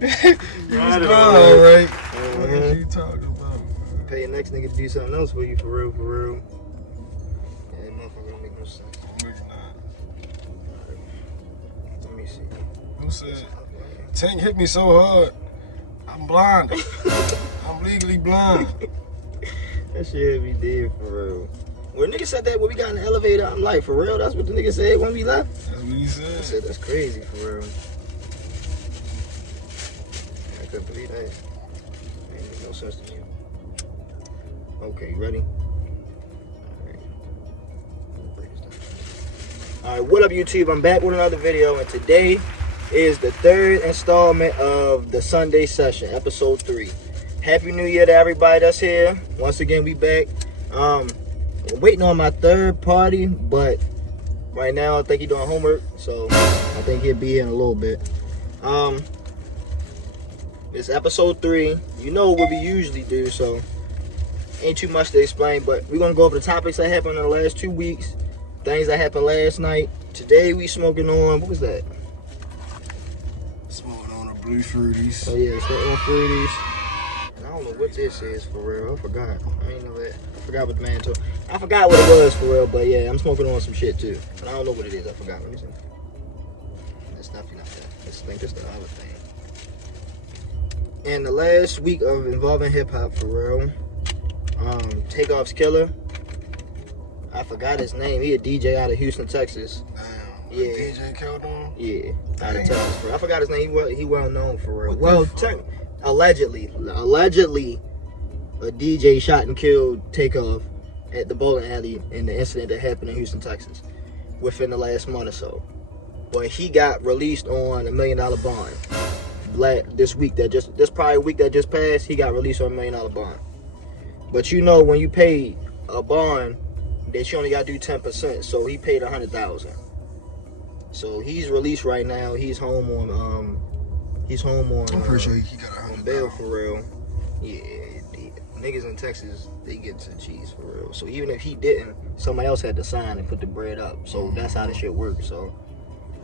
You was gone, right? What are you talking about? Pay your next nigga to do something else for you, for real, for real. Yeah, that motherfucker don't make no sense. Maybe not. Let me see. Who said? Tank hit me so hard. I'm blind. I'm legally blind. That shit be dead, for real. When nigga said that when we got in the elevator, I'm like, for real? That's what the nigga said when we left? That's what he said. I said, that's crazy, for real. I couldn't believe that. Ain't make no sense to you. Okay, you ready? Alright, what up YouTube? I'm back with another video, and today is the third installment of the Sunday session, episode 3. Happy New Year to everybody that's here. Once again, we back. I'm waiting on my third party, but right now I think he's doing homework, so I think he'll be here in a little bit. It's episode 3. You know what we usually do, so ain't too much to explain, but we're gonna go over the topics that happened in the last 2 weeks, things that happened last night. Today we smoking on, what was that? Smoking on the blue fruities. Oh yeah, smoking on fruities. And I don't know what this is, for real. I forgot. I ain't know that. I forgot what the man told. I forgot what it was, for real, but yeah, I'm smoking on some shit too. And I don't know what it is. I forgot. Let me see. It's definitely not that. I think it's the other thing. In the last week of involving hip hop, for real, Takeoff's killer, I forgot his name. He a DJ out of Houston, Texas. Damn. Yeah. DJ killed him? Yeah, out of Texas. For real. I forgot his name. He well known, for real. What Well, allegedly, a DJ shot and killed Takeoff at the bowling alley in the incident that happened in Houston, Texas, within the last month or so. But he got released on $1 million bond. This probably week that just passed, he got released on $1 million bond. But you know, when you pay a bond, that you only got to do 10%. So he paid $100,000. So he's released right now. He's home on. I'm pretty sure he got on bail, for real. Yeah, niggas in Texas, they get to cheese, for real. So even if he didn't, somebody else had to sign and put the bread up. So that's how the shit works. So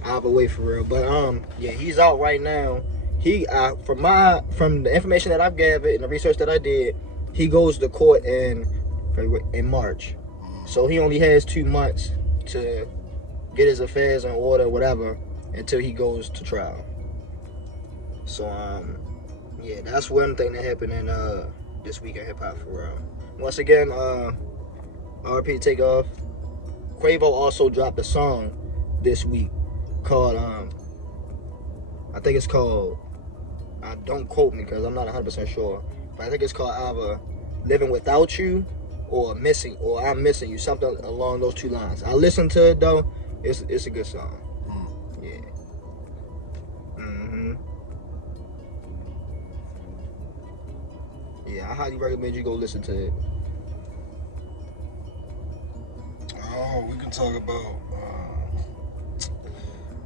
either way, for real. But yeah, he's out right now. He from the information that I've gathered and the research that I did, he goes to court in March. So he only has 2 months to get his affairs in order, whatever, until he goes to trial. So yeah, that's one thing that happened in this week in hip hop, for real. Once again, RP Takeoff. Quavo also dropped a song this week called I think it's called, don't quote me because I'm not 100% sure, but I think it's called either Living Without You or I'm Missing You, something along those 2 lines. I listened to it though. It's a good song. Yeah. Yeah, I highly recommend you go listen to it. Oh, we can talk about.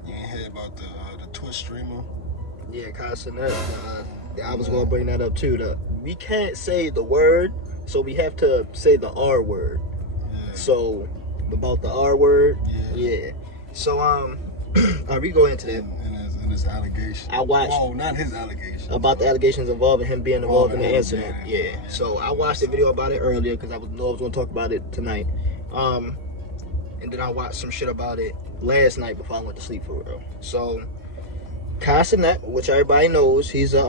You ain't heard about the Twitch streamer? Yeah, Cenat. I was gonna bring that up too. We can't say the word, so we have to say the R word. Yeah. So about the R word. Yeah. So we go into that. And his allegations. I watched. Oh, not his allegations. About the allegations involving him being involved in the incident. Yeah. So I watched a video about it earlier because I was going to talk about it tonight. And then I watched some shit about it last night before I went to sleep, for real. So Cenat, which everybody knows, he's a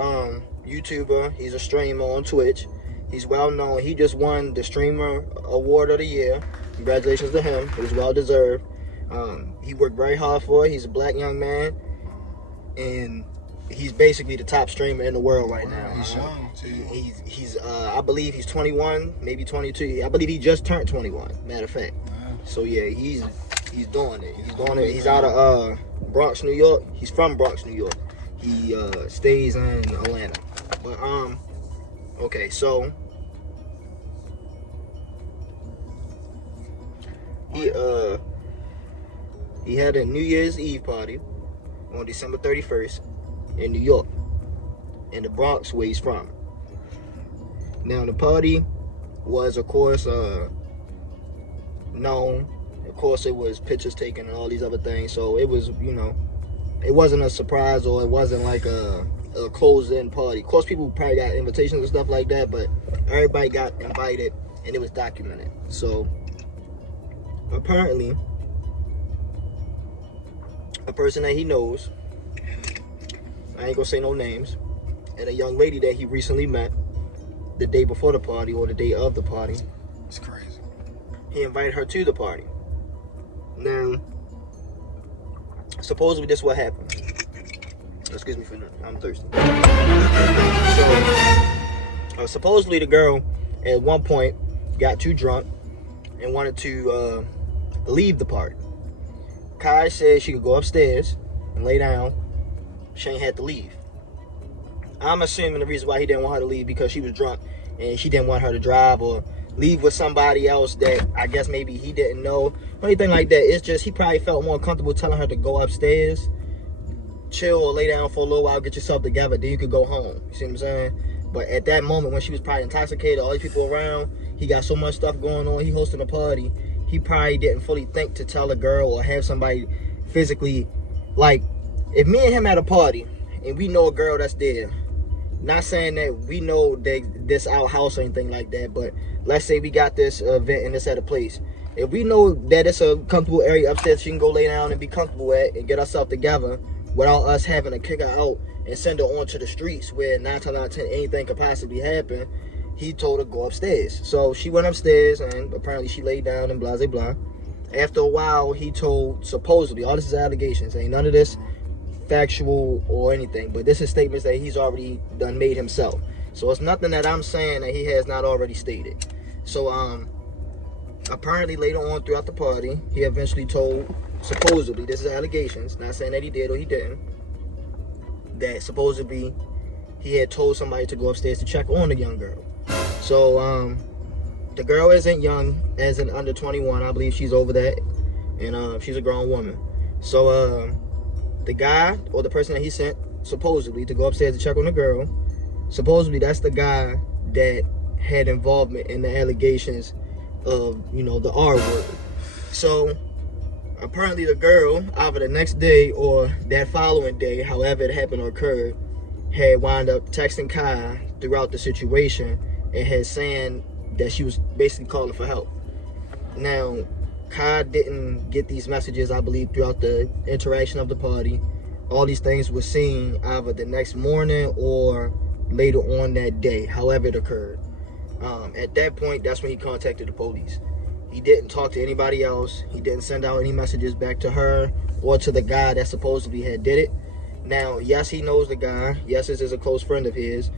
YouTuber. He's a streamer on Twitch. He's well known. He just won the Streamer Award of the Year. Congratulations to him. It was well deserved. He worked very hard for it. He's a black young man, and he's basically the top streamer in the world right now. He's young too. He's I believe he's 21, maybe 22. I believe he just turned 21. Matter of fact. So yeah, he's doing it. He's doing it. He's out of Bronx, New York. He's from Bronx, New York. He stays in Atlanta. But okay, so he had a New Year's Eve party on December 31st in New York, in the Bronx, where he's from. Now the party was, of course, known. Of course, it was pictures taken and all these other things. So it was, you know, it wasn't a surprise, or it wasn't like a a closed-in party. Of course, people probably got invitations and stuff like that, but everybody got invited, and it was documented. So apparently, a person that he knows, I ain't gonna say no names, and a young lady that he recently met the day before the party or the day of the party. It's crazy. He invited her to the party. Now, supposedly this is what happened. Excuse me for that. I'm thirsty. So, supposedly the girl at one point got too drunk and wanted to leave the party. Kai said she could go upstairs and lay down. Shane had to leave. I'm assuming the reason why he didn't want her to leave because she was drunk and she didn't want her to drive or leave with somebody else that I guess maybe he didn't know or anything like that. It's just he probably felt more comfortable telling her to go upstairs, chill or lay down for a little while, get yourself together, then you could go home. You see what I'm saying? But at that moment when she was probably intoxicated, all these people around, he got so much stuff going on, he hosting a party, he probably didn't fully think to tell a girl or have somebody physically, like, if me and him at a party and we know a girl that's there, not saying that we know that this our house or anything like that, but let's say we got this event and it's at a place. If we know that it's a comfortable area upstairs she can go lay down and be comfortable at and get herself together without us having to kick her out and send her onto the streets where 9 times out of 10 anything could possibly happen, he told her go upstairs. So she went upstairs and apparently she laid down and blah blah blah. After a while, he told, supposedly, all this is allegations, ain't none of this factual or anything, but this is statements that he's already done made himself. So it's nothing that I'm saying that he has not already stated. So apparently later on throughout the party, he eventually told, supposedly, this is allegations, not saying that he did or he didn't, that supposedly he had told somebody to go upstairs to check on the young girl. So the girl isn't young, as in under 21. I believe she's over that, and she's a grown woman. So the guy or the person that he sent supposedly to go upstairs to check on the girl, supposedly that's the guy that had involvement in the allegations of, you know, the R word. So apparently the girl, either the next day or that following day, however it happened or occurred, had wound up texting Kai throughout the situation and had saying that she was basically calling for help. Now, Kai didn't get these messages, I believe, throughout the interaction of the party. All these things were seen either the next morning or later on that day, however it occurred. At that point, that's when he contacted the police. He didn't talk to anybody else. He didn't send out any messages back to her or to the guy that supposedly had did it. Now, yes, he knows the guy. Yes, this is a close friend of his.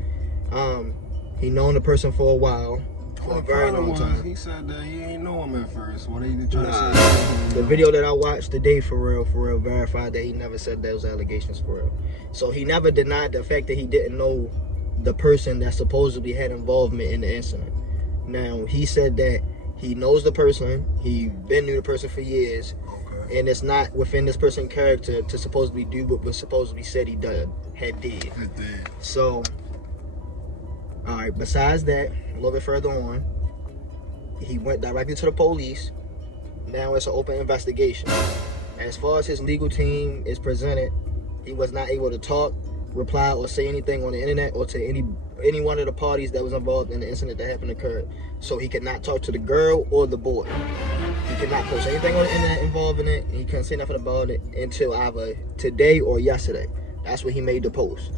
He known the person for a while. For a very long time. He said that he ain't know him at first. What he trying to say? The video that I watched today, for real, verified that he never said those allegations for real. So he never denied the fact that he didn't know the person that supposedly had involvement in the incident. Now, he said that he knows the person, he been knew the person for years, okay, and it's not within this person's character to supposedly do what was supposedly said he had did. So, all right, besides that, a little bit further on, he went directly to the police. Now it's an open investigation. As far as his legal team is presented, he was not able to talk, reply, or say anything on the internet or to any one of the parties that was involved in the incident that happened occurred. So he could not talk to the girl or the boy. He could not post anything on the internet involving it, and he couldn't say nothing about it until either today or yesterday. That's when he made the post.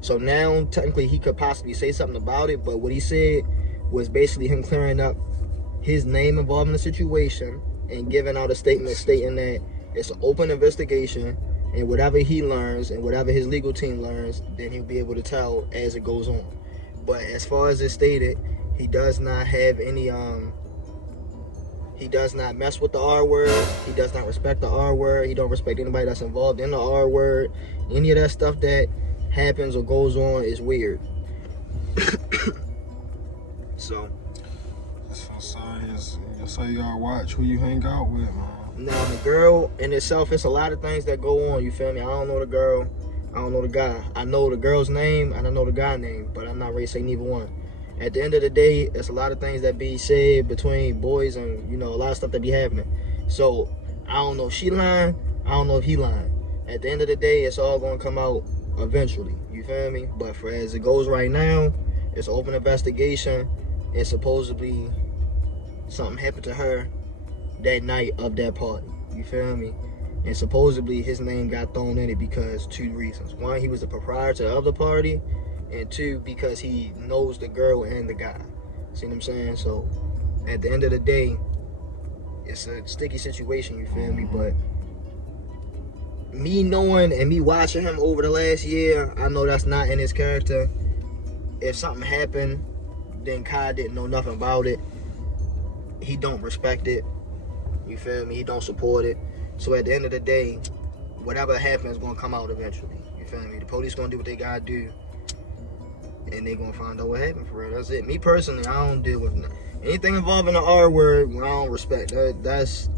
So now, technically, he could possibly say something about it, but what he said was basically him clearing up his name involved in the situation and giving out a statement stating that it's an open investigation, and whatever he learns and whatever his legal team learns, then he'll be able to tell as it goes on. But as far as it's stated, he does not have any, he does not mess with the R word. He does not respect the R word. He don't respect anybody that's involved in the R word. Any of that stuff that happens or goes on is weird. So so you gotta watch who you hang out with, man. Now the girl in itself, it's a lot of things that go on, you feel me? I don't know the girl, I don't know the guy. I know the girl's name and I know the guy's name, but I'm not ready to say neither one. At the end of the day, it's a lot of things that be said between boys and, you know, a lot of stuff that be happening. So I don't know if she lying, I don't know if he lying. At the end of the day, it's all gonna come out eventually. You feel me? But for as it goes right now, it's an open investigation, and supposedly something happened to her that night of that party. You feel me? And supposedly his name got thrown in it because 2 reasons. 1, he was the proprietor of the party, and 2, because he knows the girl and the guy. See what I'm saying? So at the end of the day, it's a sticky situation, you feel me? But me knowing and me watching him over the last year, I know that's not in his character. If something happened, then Kai didn't know nothing about it. He don't respect it. You feel me? He don't support it. So at the end of the day, whatever happens is gonna come out eventually. You feel me? The police gonna do what they gotta do, and they gonna find out what happened for real. That's it. Me personally, I don't deal with anything involving the R word. I don't respect. That's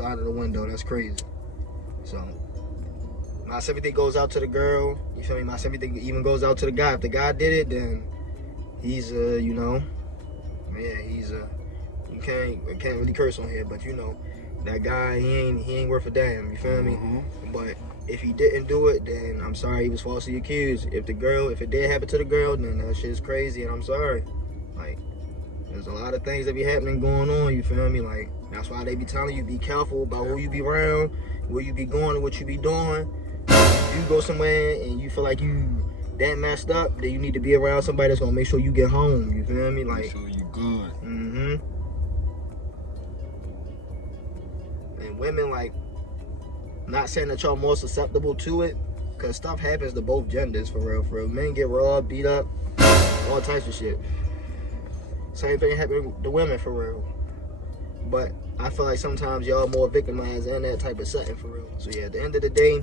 out of the window. That's crazy. So my sympathy goes out to the girl. You feel me? My sympathy even goes out to the guy. If the guy did it, then he's you know, yeah, he's you can't really curse on here, but you know, that guy, he ain't worth a damn. You feel me? But if he didn't do it, then I'm sorry, he was falsely accused. If it did happen to the girl, then that shit's crazy, and I'm sorry. Like, there's a lot of things that be happening going on. You feel me? Like, that's why they be telling you, be careful about who you be around, where you be going, and what you be doing. If you go somewhere and you feel like you that messed up, then you need to be around somebody that's gonna make sure you get home. You feel me? Like, make sure you good. And women, like, not saying that y'all more susceptible to it, because stuff happens to both genders, for real, for real. Men get robbed, beat up, all types of shit. Same thing happening to women, for real. But I feel like sometimes y'all more victimized in that type of setting, for real. So yeah, at the end of the day,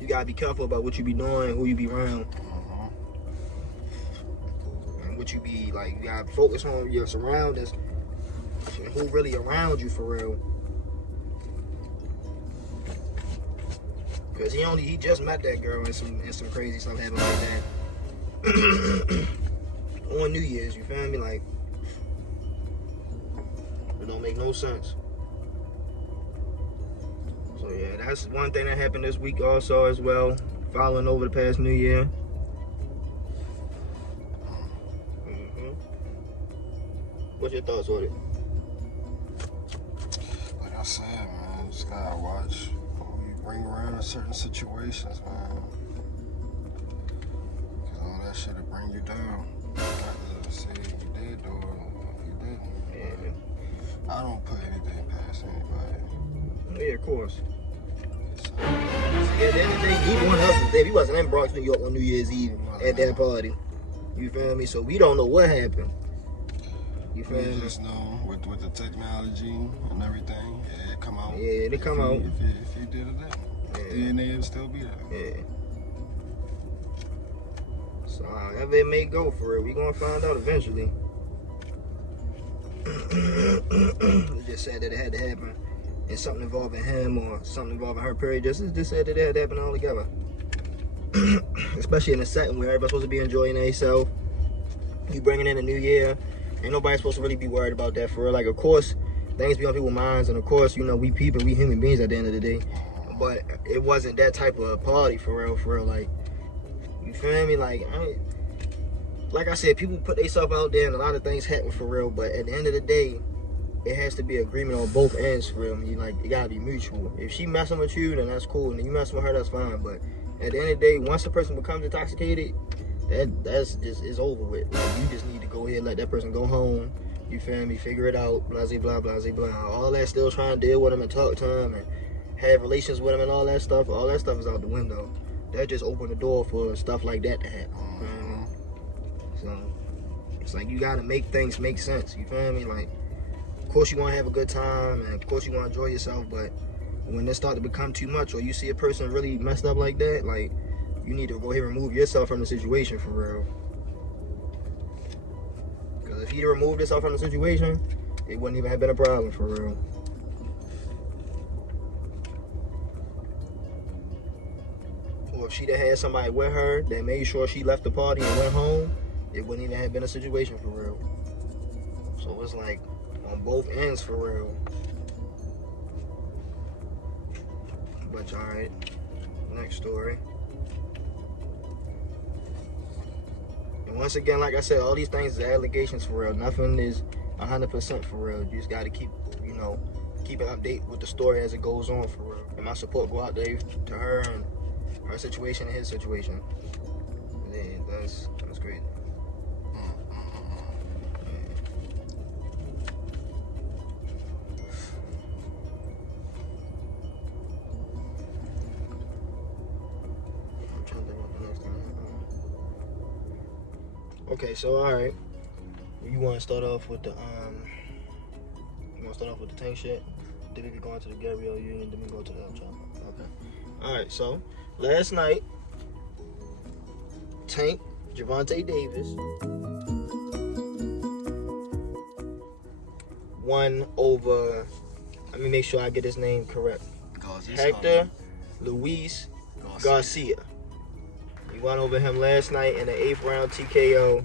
you gotta be careful about what you be doing, who you be around, and what you be, like, you gotta focus on your surroundings and who really around you, for real. Cause he just met that girl and some crazy stuff happened like that on New Year's. You feel me? Like, it don't make no sense. So yeah, that's one thing that happened this week also as well, following over the past New Year. What's your thoughts on it? Like I said, man, just gotta watch who you bring around in certain situations, man. Cause all that shit'll bring you down. You got to see if you did do it or if you didn't. Yeah. I don't put anything past anybody. Yeah, of course. See, at the end of the day, neither one of us was there. We wasn't in Bronx, New York on New Year's Eve at that party. You feel me? So we don't know what happened. You feel me? You just know with the technology and everything, it come out. Yeah, it come out. If you did it then. DNA will still be there. Yeah. So however it may go, for real, we gonna find out eventually. It just said that it had to happen, and something involving him or something involving her. Period. Just said that it had to happen all together. Especially in a setting where everybody's supposed to be enjoying themselves. You bringing in a new year, ain't nobody supposed to really be worried about that, for real. Like, of course, things be on people's minds, and of course, you know, we people, we human beings at the end of the day. But it wasn't that type of party, for real. Like, you feel me? Like I said, people put themselves out there, and a lot of things happen, for real. But at the end of the day, it has to be agreement on both ends, for real. You, like, it gotta be mutual. If she messing with you, then that's cool, and if you messing with her, that's fine. But at the end of the day, once the person becomes intoxicated, that's just, it's over with. Like, you just need to go ahead and let that person go home. You feel me? Figure it out. Blah, blah, blah, blah. All that, still trying to deal with them and talk to them and have relations with them and all that stuff. All that stuff is out the window. That just opened the door for stuff like that to happen. So it's like you gotta make things make sense. You feel me? Like, of course you want to have a good time, and of course you want to enjoy yourself. But when it starts to become too much, or you see a person really messed up like that, like, you need to go ahead and remove yourself from the situation, for real. Because if he'd removed himself from the situation, it wouldn't even have been a problem, for real. Or if she'd have had somebody with her that made sure she left the party and went home, it wouldn't even have been a situation, for real. So it's like on both ends, for real. But alright. Next story. And once again, like I said, all these things is allegations for real. Nothing is 100% for real. You just got to keep, you know, keep an update with the story as it goes on for real. And my support go out there to her and her situation and his situation. Yeah, that's great. Okay, so all right, you want to start off with the tank shit? Then we can go into the Gabrielle Union, then we go to the El Chapo. Okay. All right, so last night, Tank Gervonta Davis won over. Let me make sure I get his name correct. Hector Luis Garcia. He won over him last night in the 8th round TKO.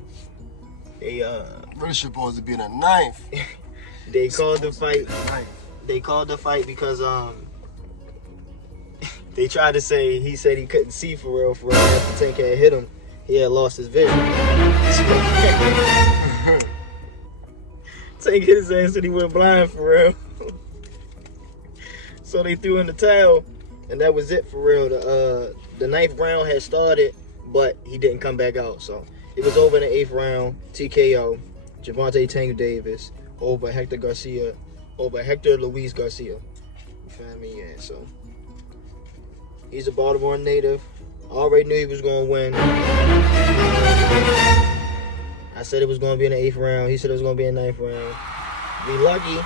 Really supposed to be in the 9th. They called the fight. They called the fight because they tried to say he said he couldn't see for real after Tank had hit him. He had lost his vision. Tank hit his ass and he went blind for real. So they threw in the towel, and that was it for real. The 9th round had started, but he didn't come back out. So it was over in the 8th round. TKO. Gervonta Tank Davis over Hector Luis Garcia. You feel me? Yeah. So he's a Baltimore native. Already knew he was gonna win. I said it was gonna be in the 8th round. He said it was gonna be in the 9th round. Be lucky.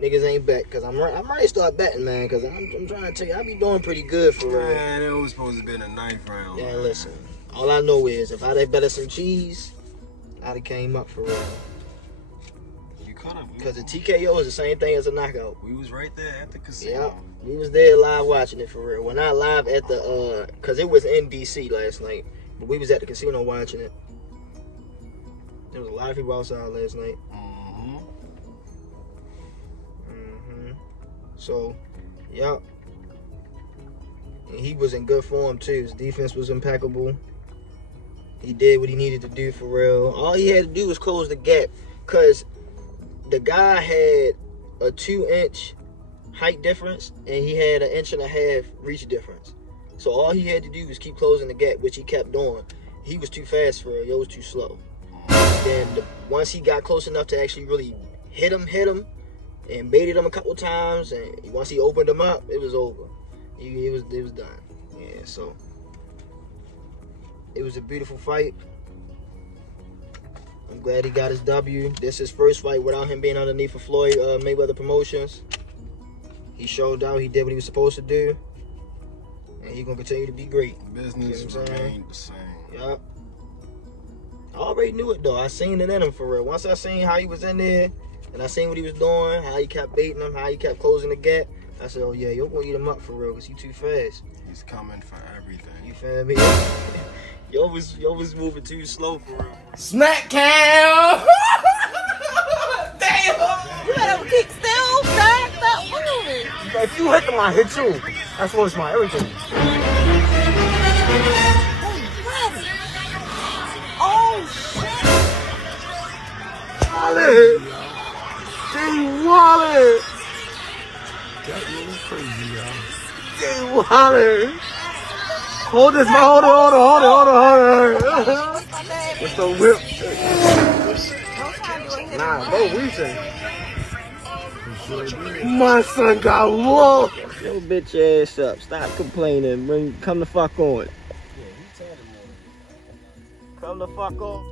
Niggas ain't bet, cause I'm ready to start betting, man. Cause I'm trying to tell you, I be doing pretty good for real. Man, it was supposed to be in the 9th round. Yeah, listen. All I know is if I'd have betted some cheese, I'd have came up for real. You could have. Cause the TKO is the same thing as a knockout. We was right there at the casino. Yeah, we was there live watching it for real. We're not live at the cause it was in DC last night, but we was at the casino watching it. There was a lot of people outside last night. So, yeah. And he was in good form too. His defense was impeccable. He did what he needed to do for real. All he had to do was close the gap, cause the guy had a 2-inch height difference and he had an 1.5 inch reach difference. So all he had to do was keep closing the gap, which he kept doing. He was too fast for real. Yo was too slow. Then once he got close enough to actually really hit him, and baited him a couple times, and once he opened him up, it was over. It was done. Yeah, so it was a beautiful fight. I'm glad he got his W. This is his first fight without him being underneath of Floyd Mayweather Promotions. He showed out. He did what he was supposed to do, and he's gonna continue to be great. Business remained the same. Yup. I already knew it though. I seen it in him for real. Once I seen how he was in there, and I seen what he was doing, how he kept baiting him, how he kept closing the gap, I said, oh yeah, you're gonna eat him up for real, because he too fast. He's coming for everything. You feel me? Yo was moving too slow for real. Smack cam! Damn! You better keep still back up moving. If you hit them, I hit you. That's what's my everything. Oh shit! Wallet! Dang Wallet! That was crazy, y'all. Dang Wallet! Hold this, man. Hold it. It's the whip. Nah, bro, we say. My son got whooped. Yo, bitch ass up. Stop complaining. Come the fuck on. Come the fuck on.